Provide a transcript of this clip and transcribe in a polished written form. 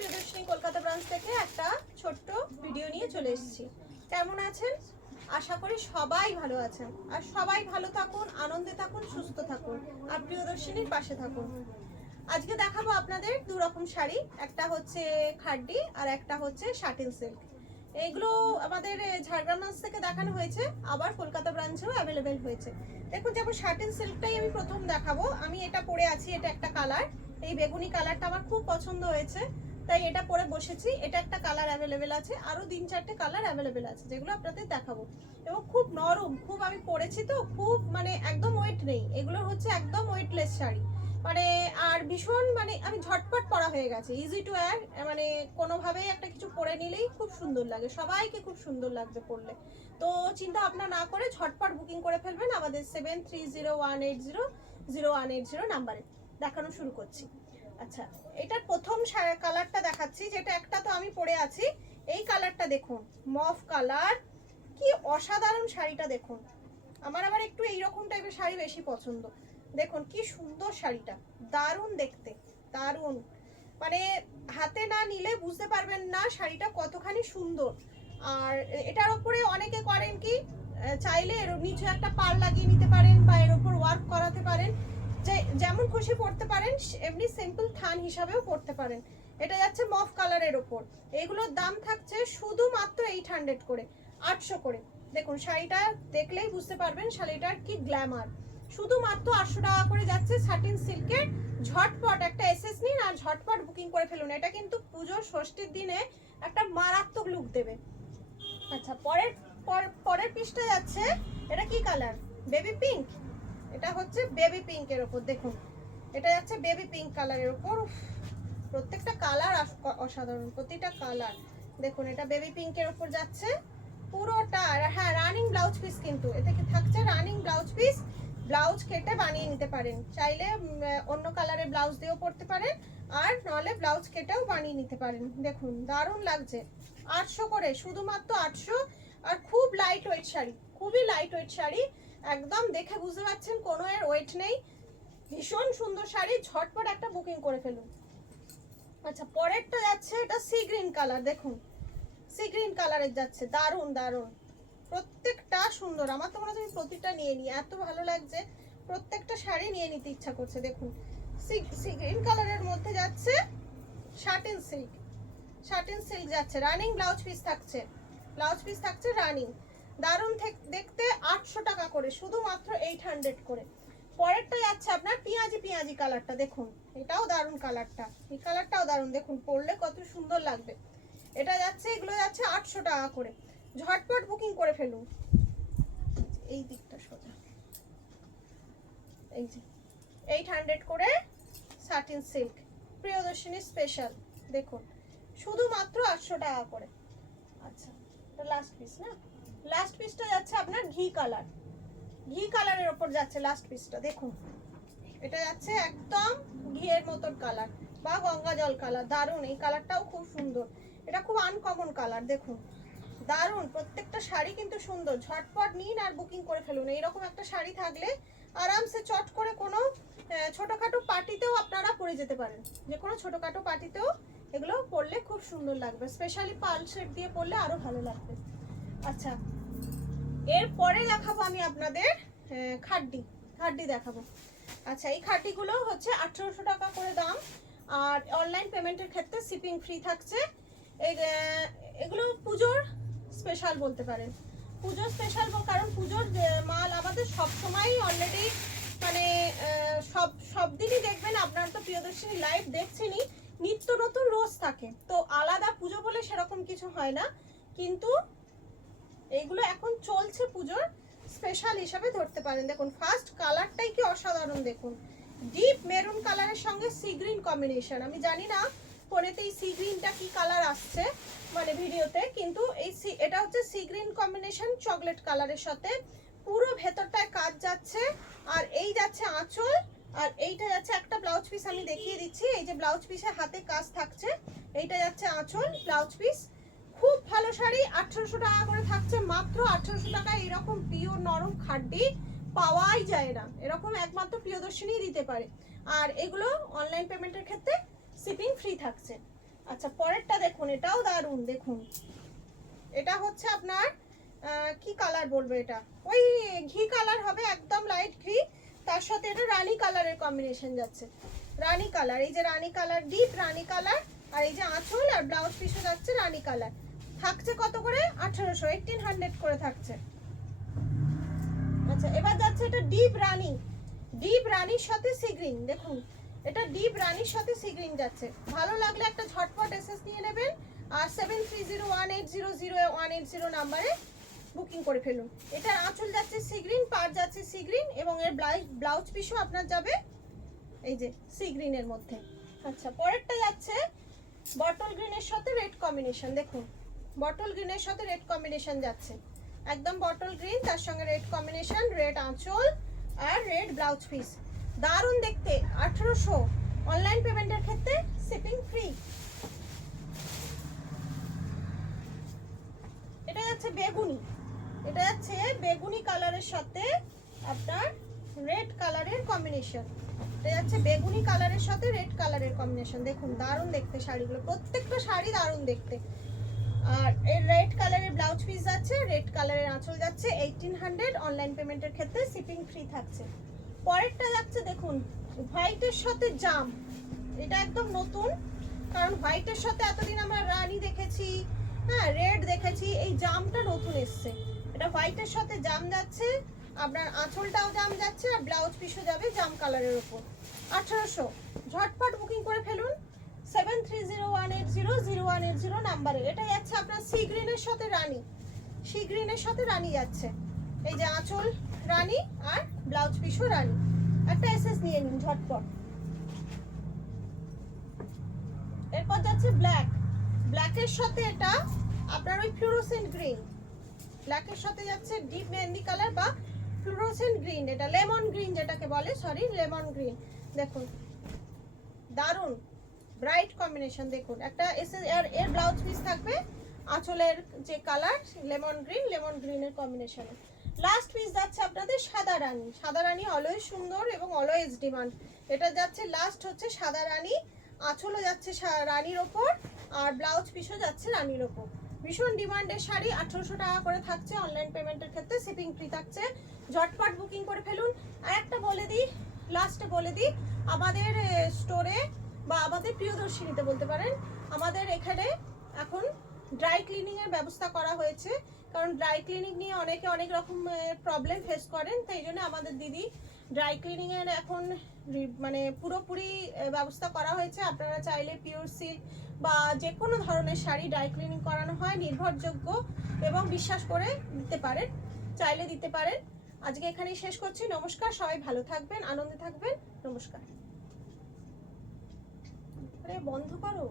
Priyadarshini Kolkata branch থেকে একটা ছোট্ট ভিডিও নিয়ে চলে এসেছি। কেমন আছেন? আশা করি সবাই ভালো আছেন, আর সবাই ভালো থাকুন, আনন্দে থাকুন, সুস্থ থাকুন, আর প্রিয়দর্শিনীর পাশে থাকুন। আজকে দেখাবো আপনাদের দু রকম শাড়ি, একটা হচ্ছে খাড্ডি আর একটা হচ্ছে শাটিন সিল্ক। এইগুলো আমাদের ঝাড়গ্রাম ব্রাঞ্চ থেকে দেখানো হয়েছে, আবার কলকাতা ব্রাঞ্চেও অ্যাভেলেবেল হয়েছে। দেখুন, যেমন শাটিন সিল্কটাই আমি প্রথম দেখাবো। আমি এটা পরে আছি, এটা একটা কালার, এই বেগুনি কালারটা আমার খুব পছন্দ হয়েছে, তাই এটা পরে বসেছি। এটা একটা কালার অ্যাভেলেবেল আছে, আরও 3-4টে কালার অ্যাভেলেবেল আছে, যেগুলো আপনাদের দেখাবো। এবং খুব নরম, খুব আমি পরেছি তো, খুব মানে একদম ওয়েট নেই, এগুলো হচ্ছে একদম ওয়েটলেস শাড়ি। মানে আর ভীষণ মানে আমি ঝটপট পরা হয়ে গেছে, ইজি টু ওয়্যার, মানে কোনোভাবেই একটা কিছু পরে নিলেই খুব সুন্দর লাগে, সবাইকে খুব সুন্দর লাগবে পরলে। তো চিন্তা ভাবনা না করে ঝটপট বুকিং করে ফেলবেন আমাদের 7301800180 নাম্বারে। দেখানো শুরু করছি। আচ্ছা, এটার প্রথম কালারটা দেখাচ্ছি, যেটা একটা তো আমি পরে আছি। এই কালারটা দেখুন, মফ কালার, কি অসাধারণ শাড়িটা দেখুন। আমার আবার একটু এইরকম টাইপের শাড়ি বেশি পছন্দ। দেখুন কি সুন্দর শাড়িটা, দারুণ দেখতে, দারুণ। মানে হাতে না নিলে বুঝতে পারবেন না শাড়িটা কতখানি সুন্দর। আর এটার উপরে অনেকে করেন কি, চাইলে এর নিচে একটা পাড় লাগিয়ে নিতে পারেন, বা এর উপর ওয়ার্ক করাতে পারেন, যে যেমন খুশি পড়তে পারেন, এমনি সিম্পল থান হিসাবেও পড়তে পারেন। এটা যাচ্ছে মফ কালারের ওপর। এগুলোর দাম থাকছে শুধুমাত্র 800 করে, 800 করে। দেখুন শাড়িটা দেখলেই বুঝতে পারবেন শাড়িটার কি গ্ল্যামার। শুধুমাত্র 800 টাকা করে যাচ্ছে সাটিন সিল্কের। ঝটপট একটা এসএস নিন আর ঝটপট বুকিং করে ফেলুন। এটা কিন্তু পুজোর ষষ্ঠীর দিনে একটা মারাত্মক লুক দেবে। আচ্ছা, পরের পিসটা যাচ্ছে, এটা কি কালার? Baby pink. এটা হচ্ছে বেবি পিঙ্কের ওপর। দেখুন, এটা যাচ্ছে বেবি পিঙ্ক কালারের ওপর। প্রত্যেকটা কালার অসাধারণ, প্রতিটা কালার দেখুন। এটা বেবি পিঙ্কের ওপর যাচ্ছে পুরোটা। হ্যাঁ, রানিং ব্লাউজ পিস, কিন্তু এতে কি থাকছে রানিং ব্লাউজ পিস। ব্লাউজ কেটে বানিয়ে নিতে পারেন, চাইলে অন্য কালারের ব্লাউজ দিয়েও পরতে পারেন, আর নাহলে ব্লাউজ কেটেও বানিয়ে নিতে পারেন। দেখুন দারুণ লাগছে। 800 করে, শুধুমাত্র 800। আর খুব লাইট ওয়েট শাড়ি, খুবই লাইট ওয়েট শাড়ি, একদম দেখে বুঝতে পারছেন কোনো এর ওয়েট নেই। ভীষণ সুন্দর শাড়ি, ঝটপট একটা বুকিং করে ফেলুন। আচ্ছা, পরেরটা যাচ্ছে, এটা সি গ্রিন কালার। দেখুন সি গ্রিন কালারের যাচ্ছে, দারুণ দারুণ, প্রত্যেকটা সুন্দর। আমার তো মনে হচ্ছে প্রতিটা নিয়ে নিই, এত ভালো লাগছে, প্রত্যেকটা শাড়ি নিয়ে নিতে ইচ্ছা করছে। দেখুন সি গ্রিন কালারের মধ্যে যাচ্ছে শাটিন সিল্ক। শাটিন সিল্ক যাচ্ছে, রানিং ব্লাউজ পিস থাকছে, ব্লাউজ পিস থাকছে রানিং। দারুণ দেখতে, 800 টাকা করে, শুধুমাত্র 800 করে। পরেরটা যাচ্ছে আপনার পেঁয়াজি কালারটা। দেখুন এটাও দারুণ কালারটা, এই কালারটাও দারুণ, দেখুন পরলে কত সুন্দর লাগবে। এটা যাচ্ছে, এগুলো যাচ্ছে 800 টাকা করে। ঝটপট বুকিং করে ফেলুন। এই দিকটা সোজা, এই যে 800 করে সাটিন সিল্ক, প্রিয়দর্শিনী স্পেশাল। দেখুন শুধুমাত্র 800 টাকা করে। আচ্ছা, এটা লাস্ট পিস না? লাস্ট পিসটা যাচ্ছে আপনার ঘি কালার, ঘি কালারের ওপর যাচ্ছে লাস্ট পিসটা। দেখুন এটা যাচ্ছে একদম ঘিয়ের মতন কালার, বা গঙ্গা জল কালার। দারুণ, এই কালারটাও খুব সুন্দর, এটা খুব আনকমন কালার। দেখুন দারুণ, প্রত্যেকটা শাড়ি কিন্তু সুন্দর। ঝটপট নিন আর বুকিং করে ফেলুন। এইরকম একটা শাড়ি থাকলে আরামসে চট করে কোনো ছোটোখাটো পার্টিতেও আপনারা পরে যেতে পারেন, যে কোনো ছোটোখাটো পার্টিতেও এগুলো পরলে খুব সুন্দর লাগবে, স্পেশালি পাল সেট দিয়ে পরলে আরও ভালো লাগবে। আচ্ছা, এরপরে দেখাবো আমি আপনাদের খাড্ডি দেখাবো। আচ্ছা, এই খাড্ডিগুলো হচ্ছে 1800 টাকা করে দাম, আর অনলাইন পেমেন্টের ক্ষেত্রে শিপিং ফ্রি থাকছে। এগুলো পুজোর স্পেশাল বলতে পারেন, পুজোর স্পেশাল, কারণ পুজোর মাল আমাদের সব সময়ই অলরেডি, মানে সব দিনই দেখবেন, আপনারা তো প্রিয়দর্শিনী লাইভ দেখছেনই, নিত্য নতুন রোজ থাকে, তো আলাদা পুজো বলে সেরকম কিছু হয় না, কিন্তু এইগুলো এখন চলছে পুজোর স্পেশাল হিসাবে ধরতে পারেন। দেখুন ফার্স্ট কালারটাই কি অসাধারণ, দেখুন ডিপ মেরুন কালারের সঙ্গে সি গ্রিন কম্বিনেশন। আমি জানি না ফোনেতে এই সি গ্রিনটা কি কালার আসছে মানে ভিডিওতে, কিন্তু এটা হচ্ছে সি গ্রিন কম্বিনেশন চকলেট কালারের সাথে। পুরো ভেতরটায় কাজ যাচ্ছে, আর এই যাচ্ছে আঁচল, আর এইটা যাচ্ছে একটা ব্লাউজ পিস, আমি দেখিয়ে দিচ্ছি। এই যে ব্লাউজ পিসের হাতে কাজ থাকছে, এইটা যাচ্ছে আঁচল, ব্লাউজ পিস। খুব ভালো শাড়ি, 1800 টাকা করে থাকছে, মাত্র 1800 টাকা। এরকম পিওর নরম খাড্ডি পাওয়াই যায় না, এরকম একমাত্র প্রিয়দর্শিনী দিতে পারে। আর এগুলো অনলাইন পেমেন্টের ক্ষেত্রে শিপিং ফ্রি থাকছে। আচ্ছা পরেরটা দেখুন, এটাও দারুণ। দেখুন এটা হচ্ছে আপনার কি কালার বলবো, এটা ওই ঘি কালার হবে, একদম লাইট ঘি, তার সাথে এটা রানী কালারের কম্বিনেশন যাচ্ছে। রানী কালার, এই যে রানী কালার, ডিপ রানী কালার, আর এই যে আঁচল আর ব্লাউজ পিসও যাচ্ছে রানী কালার। থাকছে কত করে? 1800, 1800 করে থাকছে। আচ্ছা এবার যাচ্ছে এটা ডিপ রানী, ডিপ রানীর সাথে সি গ্রিন। দেখুন এটা ডিপ রানীর সাথে সি গ্রিন যাচ্ছে। ভালো লাগলে একটা ঝটপট এসএস নিয়ে নেবেন, আর 7301800180 নাম্বারে বুকিং করে ফেলুন। এটার আঁচল যাচ্ছে সি গ্রিন, পার যাচ্ছে সি গ্রিন, এবং এর ব্লাউজ পিসও আপনার যাবে এই যে সি গ্রিনের মধ্যে। আচ্ছা পরেরটা যাচ্ছে বটল গ্রিনের সাথে রেড কম্বিনেশন। দেখুন বটল গ্রিনের সাথে রেড কম্বিনেশন যাচ্ছে, একদম বটল গ্রিন, তার সঙ্গে রেড কম্বিনেশন, রেড আঁচল আর রেড ব্লাউজ পিস। দারুণ দেখতে। 1800, অনলাইন পেমেন্টের ক্ষেত্রে শিপিং ফ্রি। এটা যাচ্ছে বেগুনি, এটা যাচ্ছে বেগুনি কালারের সাথে আপনার রেড কালারের কম্বিনেশন। এটা যাচ্ছে বেগুনি কালারের সাথে রেড কালারের কম্বিনেশন। দেখুন দারুণ দেখতে শাড়িগুলো, প্রত্যেকটা শাড়ি দারুণ দেখতে। আর এই রেড কালারের ব্লাউজ পিস যাচ্ছে, রেড কালারের আঁচল যাচ্ছে 1800, অনলাইন পেমেন্টের ক্ষেত্রে শিপিং ফ্রি থাকছে। পরেরটা যাচ্ছে দেখুন হোয়াইটের সাথে জাম, এটা একদম নতুন, কারণ হোয়াইটের সাথে এতদিন আমরা রানী দেখেছি, হ্যাঁ রেড দেখেছি, এই জামটা নতুন এসছে। এটা হোয়াইটের সাথে জাম যাচ্ছে, আপনার আঁচলটাও জাম যাচ্ছে, আর ব্লাউজ পিসও যাবে জাম কালারের উপর। 1800, ঝটপট বুকিং করে ফেলুন 7301800180 নাম্বারে। এটা যাচ্ছে আপনার সি গ্রিনের সাথে রানী, সি গ্রিনের সাথে রানী যাচ্ছে, এই যে আঁচল রানী আর ব্লাউজ পিসও রানী। একটা এসএস নিয়ে নিন ঝটপট। এরপর যাচ্ছে ব্ল্যাক, ব্ল্যাকের সাথে এটা আপনার ওই ফ্লুরোসেন্ট গ্রিন, ব্ল্যাকের সাথে যাচ্ছে ডিপ মেহেন্দি কালার বা ফ্লুরোসেন্ট গ্রিন, এটা লেমন গ্রিন যেটাকে বলে, সরি লেমন গ্রিন। দেখুন দারুণ ব্রাইট কম্বিনেশন। দেখুন একটা এর ব্লাউজ পিস থাকবে আঁচলের যে কালার লেমন গ্রিন, লেমন গ্রিনের কম্বিনেশনে। লাস্ট পিস যাচ্ছে আপনাদের সাদা রানী, সাদা রানী অলওয়েজ সুন্দর এবং অলওয়েজ ডিমান্ড। এটা যাচ্ছে লাস্ট হচ্ছে সাদা রানী, আঁচলও যাচ্ছে রানীর ওপর, আর ব্লাউজ পিসও যাচ্ছে রানীর ওপর। ভীষণ ডিমান্ডের শাড়ি, 1800 টাকা করে থাকছে, অনলাইন পেমেন্টের ক্ষেত্রে শিপিং ফ্রি থাকছে। ঝটপট বুকিং করে ফেলুন। আর একটা বলে দিই, লাস্টে বলে দিই, আমাদের স্টোরে বা আমাদের প্রিয়দর্শিনীতে বলতে পারেন, আমাদের এখানে এখন ড্রাই ক্লিনিংয়ের ব্যবস্থা করা হয়েছে, কারণ ড্রাই ক্লিনিং নিয়ে অনেকে অনেক রকম প্রবলেম ফেস করেন, তাই জন্য আমাদের দিদি ড্রাই ক্লিনিংয়ের এখন মানে পুরোপুরি ব্যবস্থা করা হয়েছে। আপনারা চাইলে পিওর সিল্ক বা যে কোনো ধরনের শাড়ি ড্রাই ক্লিনিং করানো হয়, নির্ভরযোগ্য এবং বিশ্বাস করে দিতে পারেন, চাইলে দিতে পারেন। আজকে এখানেই শেষ করছি। নমস্কার, সবাই ভালো থাকবেন, আনন্দে থাকবেন। নমস্কার। আরে বন্ধ করো।